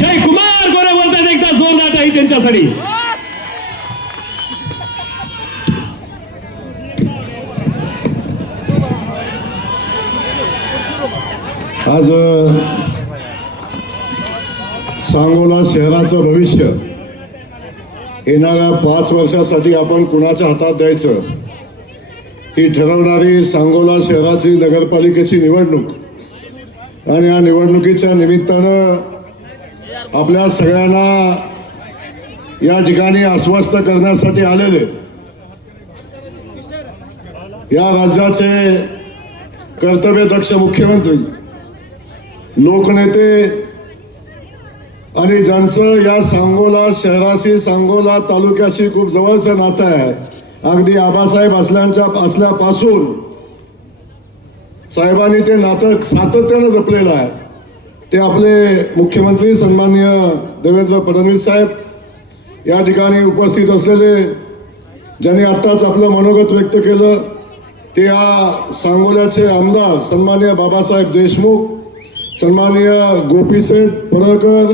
कुमार गोरे बोलतात एकदा जोरदार आहे त्यांच्यासाठी आज सांगोला शहराचं भविष्य येणाऱ्या पाच वर्षासाठी आपण कुणाच्या हातात द्यायचं ही ठरवणारी सांगोला शहराची नगरपालिकेची निवडणूक आणि या निवडणुकीच्या निमित्तानं आपल्या सगळ्यांना या ठिकाणी अस्वस्थ करण्यासाठी आलेले या राज्याचे कर्तव्यदक्ष मुख्यमंत्री लोकनेते आणि ज्यांचं या सांगोला शहराशी सांगोला तालुक्याशी खूप जवळचं नातं आहे अगदी आबासाहेब असल्यांच्या असल्यापासून साहेबांनी ते नातं सातत्यानं जपलेलं आहे ते आपले मुख्यमंत्री सन्माननीय देवेंद्र फडणवीस साहेब या ठिकाणी उपस्थित असलेले ज्यांनी आत्ताच आपलं मनोगत व्यक्त केलं ते या सांगोल्याचे आमदार सन्माननीय बाबासाहेब देशमुख सन्माननीय गोपीसेठ पडळकर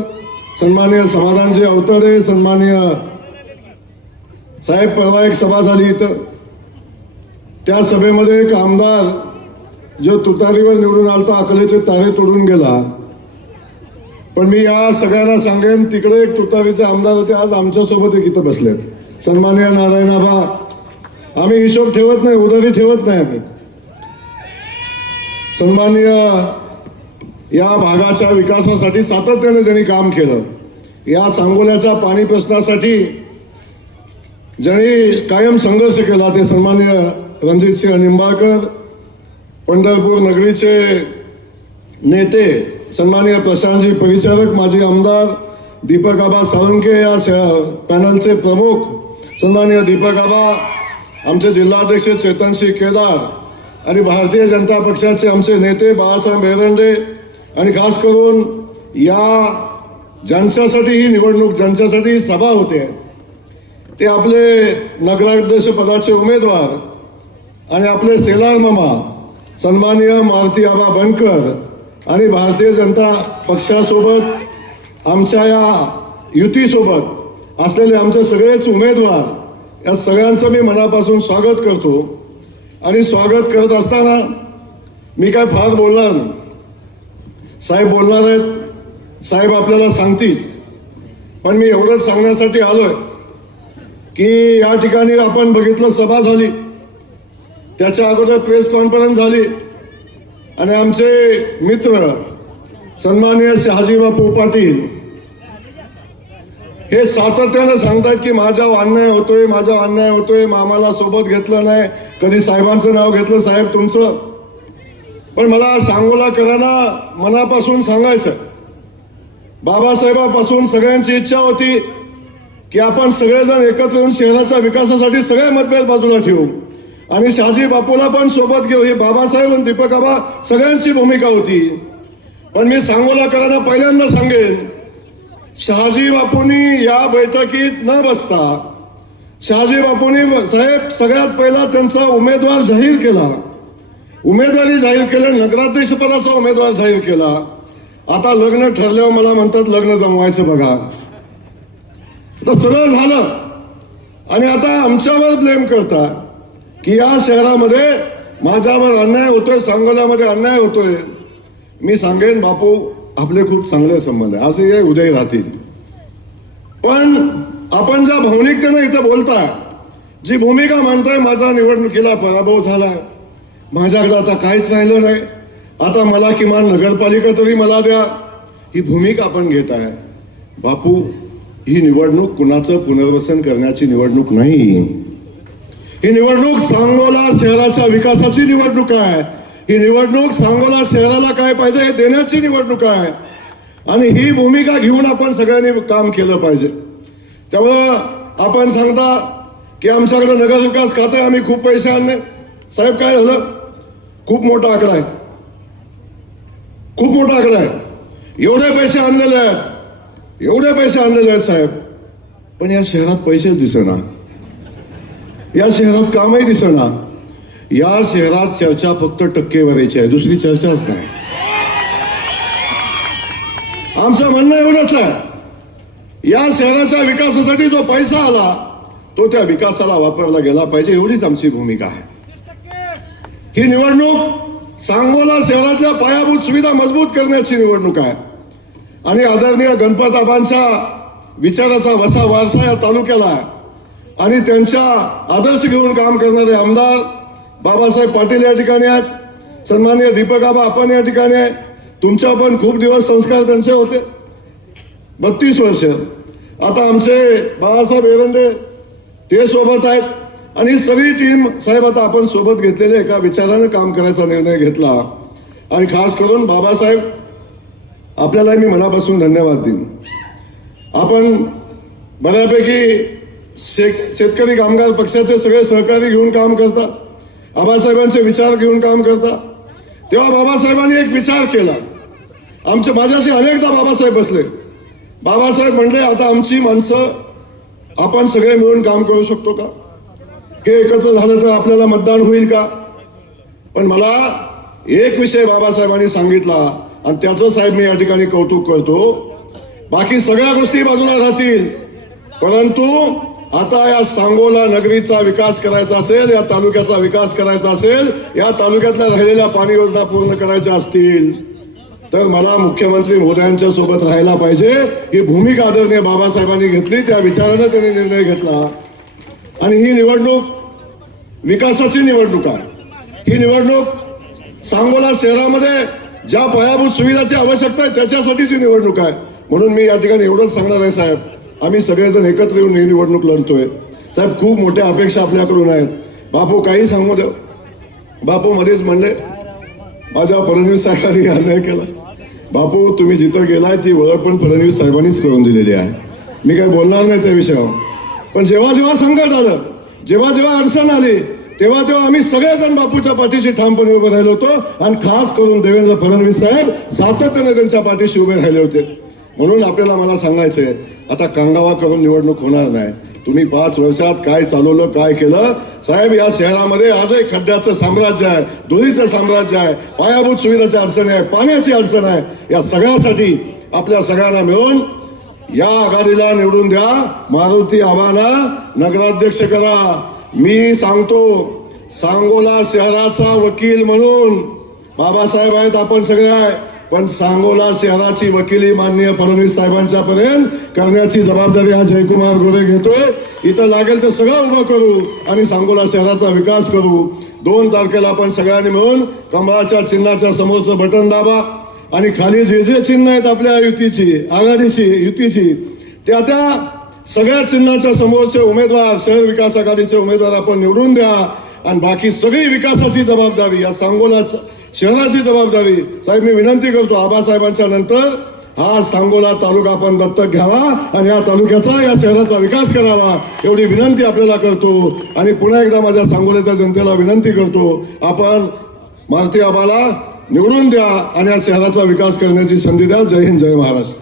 सन्माननीय समाधानजी अवतारे सन्माननीय साहेब परवा एक सभा झाली इथं त्या सभेमध्ये एक आमदार जो तुतारीवर निवडून आला तो अकलेचे तारे तोडून गेला पण मी या सगळ्यांना सांगेन तिकडे एक तुतारीचे आमदार होते आज आमच्यासोबत एक इथं बसलेत सन्मान्य नारायणाबा आम्ही हिशोब ठेवत नाही उदारी ठेवत नाही आम्ही सन्माननीय या भागाच्या विकासासाठी सातत्याने ज्यांनी काम केलं या सांगोल्याच्या पाणी प्रश्नासाठी ज्यांनी कायम संघर्ष केला ते सन्मान्य रणजितसिंह निंबाळकर पंढरपूर नगरीचे नेते सन्माननीय प्रशांतजी परिचारक माजी आमदार दीपक आबा साळुंके या पॅनलचे प्रमुख सन्माननीय दीपक आबा आमचे जिल्हाध्यक्ष चेतनसिंह केदार आणि भारतीय जनता पक्षाचे आमचे नेते बाळासाहेब बेरंडे आणि खास करून या ज्यांच्यासाठी ही निवडणूक ज्यांच्यासाठी सभा होते ते आपले नगराध्यक्ष पदाचे उमेदवार आणि आपले सेलार मामा सन्माननीय मारुती आबा बनकर आणि भारतीय जनता पक्षासोबत आमच्या या युतीसोबत असलेले आमचे सगळेच उमेदवार या सगळ्यांचं मी मनापासून स्वागत करतो आणि स्वागत करत असताना मी काय फार बोलणार नाही साहेब बोलणार आहेत साहेब आपल्याला सांगतील पण मी एवढंच सांगण्यासाठी आलोय की या ठिकाणी आपण बघितलं सभा झाली त्याच्या अगोदर प्रेस कॉन्फरन्स झाली आणि आमचे मित्र सन्माननीय शहाजीबा पाटील हे सातत्यानं सांगतात की माझा अन्याय होतोय माझा अन्याय होतोय मामाला सोबत घेतलं नाही कधी साहेबांचं नाव घेतलं साहेब तुमचं पण मला सांगोला कराना मनापासून सांगायचं बाबासाहेबापासून सगळ्यांची इच्छा होती की आपण सगळेजण एकत्र येऊन शहराच्या विकासासाठी सगळे मतभेद बाजूला ठेवू आणि शहाजी बापूला पण सोबत घेऊ हे बाबासाहेब आणि दीपक बाबा सगळ्यांची भूमिका होती पण मी लागताना पहिल्यांदा सांगेन शहाजी बापूंनी या बैठकीत न बसता शहाजी बापूंनी साहेब सगळ्यात पहिला त्यांचा उमेदवार जाहीर केला उमेदवारी जाहीर केल्या नगराध्यक्ष पदाचा उमेदवार जाहीर केला आता लग्न ठरल्यावर मला म्हणतात लग्न जमवायचं बघा तर सगळं झालं आणि आता आमच्यावर ब्लेम करता की या शहरामध्ये माझ्यावर अन्याय होतोय सांगोल्यामध्ये अन्याय होतोय मी सांगेन बापू आपले खूप चांगले संबंध आहे असे हे उदय राहतील पण आपण ज्या भावनिकतेनं इथं बोलता जी भूमिका मानताय माझा निवडणुकीला पराभव झाला माझ्याकडे आता काहीच राहिलं नाही आता मला किमान नगरपालिका तरी मला द्या ही भूमिका आपण घेत आहे बापू ही निवडणूक कुणाचं पुनर्वसन करण्याची निवडणूक नाही ही निवडणूक सांगोला शहराच्या विकासाची निवडणूक आहे ही निवडणूक सांगोला शहराला काय पाहिजे हे देण्याची निवडणूक आहे आणि ही भूमिका घेऊन आपण सगळ्यांनी काम केलं पाहिजे त्यामुळं आपण सांगता की आमच्याकडे नगरविकास खाते आम्ही खूप पैसे आणले साहेब काय झालं खूप मोठा आकडा आहे खूप मोठा आकडा आहे एवढे पैसे आणलेले आहेत एवढे पैसे आणलेले आहेत साहेब पण या शहरात पैसेच दिसणार या शहरात कामही दिसणार या शहरात चर्चा फक्त टक्केवारीची आहे दुसरी चर्चाच नाही आमचं म्हणणं एवढंच आहे या शहराच्या विकासासाठी जो पैसा आला तो त्या विकासाला वापरला गेला पाहिजे एवढीच आमची भूमिका आहे ही निवडणूक सांगोला शहरातल्या पायाभूत सुविधा मजबूत करण्याची निवडणूक आहे आणि आदरणीय गणपत विचाराचा वसा वारसा या तालुक्याला आहे आणि त्यांच्या आदर्श घेऊन काम करणारे आमदार बाबासाहेब पाटील या ठिकाणी आहेत सन्माननीय दीपक बाबा आपण या ठिकाणी आहे तुमच्या पण खूप दिवस संस्कार त्यांचे होते बत्तीस वर्ष आता आमचे बाळासाहेब एरंडे ते सोबत आहेत आणि सगळी टीम साहेब आता आपण सोबत घेतलेले एका विचारानं काम करायचा निर्णय घेतला आणि खास करून बाबासाहेब आपल्याला मी मनापासून धन्यवाद देईन आपण बऱ्यापैकी शेत शेतकरी कामगार पक्षाचे सगळे सहकारी घेऊन काम करतात आबासाहेबांचे विचार घेऊन काम करतात तेव्हा बाबासाहेबांनी एक विचार केला आमच्या माझ्याशी अनेकदा बाबासाहेब बसले बाबासाहेब म्हणले आता आमची माणसं आपण सगळे मिळून काम करू शकतो का हे एकत्र झालं तर आपल्याला मतदान होईल का पण मला एक विषय बाबासाहेबांनी सांगितला आणि त्याचं साहेब मी या ठिकाणी कौतुक करतो बाकी सगळ्या गोष्टी बाजूला राहतील परंतु आता या सांगोला नगरीचा विकास करायचा असेल या तालुक्याचा विकास करायचा असेल या तालुक्यातल्या राहिलेल्या पाणी योजना पूर्ण करायच्या असतील तर मला मुख्यमंत्री मोदयांच्या सोबत राहायला पाहिजे ही भूमिका आदरणीय बाबासाहेबांनी घेतली त्या विचारानं त्यांनी निर्णय घेतला आणि ही निवडणूक विकासाची निवडणूक आहे ही निवडणूक सांगोला शहरामध्ये ज्या पायाभूत सुविधाची आवश्यकता आहे त्याच्यासाठीची निवडणूक आहे म्हणून मी या ठिकाणी एवढंच सांगणार आहे साहेब आम्ही सगळेजण एकत्र येऊन ही निवडणूक लढतोय साहेब खूप मोठ्या अपेक्षा आपल्याकडून आहेत बापू काही सांगू द्या बापू मध्येच म्हणले माझ्या फडणवीस साहेबांनी अन्याय केला बापू तुम्ही जिथं गेलाय ती ओळख पण फडणवीस साहेबांनीच करून दिलेली आहे मी काही बोलणार नाही त्या विषयावर पण जेव्हा जेव्हा संकट आलं जेव्हा जेव्हा अडचण आली तेव्हा तेव्हा आम्ही सगळेजण बापूच्या पाठीशी ठामपणे उभे राहिलो होतो आणि खास करून देवेंद्र फडणवीस साहेब सातत्याने त्यांच्या पाठीशी उभे राहिले होते म्हणून आपल्याला मला सांगायचंय आता कांगावा करून निवडणूक होणार नाही तुम्ही पाच वर्षात काय चालवलं काय केलं साहेब या शहरामध्ये आजही खड्ड्याचं साम्राज्य आहे दोरीचं साम्राज्य आहे पायाभूत सुविधाची अडचण आहे पाण्याची अडचण आहे या सगळ्यासाठी आपल्या सगळ्यांना मिळून या आघाडीला निवडून द्या मारुती आव्हाना नगराध्यक्ष करा मी सांगतो सांगोला शहराचा वकील म्हणून बाबासाहेब आहेत आपण सगळे आहे पण सांगोला शहराची वकिली माननीय फडणवीस साहेबांच्या पर्यंत करण्याची जबाबदारी हा जयकुमार गोरे घेतोय इथं लागेल तर सगळं उभं करू आणि सांगोला शहराचा विकास करू दोन तारखेला आपण सगळ्यांनी मिळून कमळाच्या चिन्हाच्या समोरचं बटन दाबा आणि खाली जे जे चिन्ह आहेत आपल्या युतीची आघाडीची युतीची त्या त्या सगळ्या चिन्हाच्या समोरचे उमेदवार शहर विकास आघाडीचे उमेदवार आपण निवडून द्या आणि बाकी सगळी विकासाची जबाबदारी या सांगोला शहराची जबाबदारी साहेब मी विनंती करतो आबासाहेबांच्या नंतर हा सांगोला तालुका आपण दत्तक घ्यावा आणि या तालुक्याचा या शहराचा विकास करावा एवढी विनंती आपल्याला करतो आणि पुन्हा एकदा माझ्या सांगोल्याच्या जनतेला विनंती करतो आपण मारुती आबाला निवडून द्या आणि या शहराचा विकास करण्याची संधी द्या जय हिंद जय महाराष्ट्र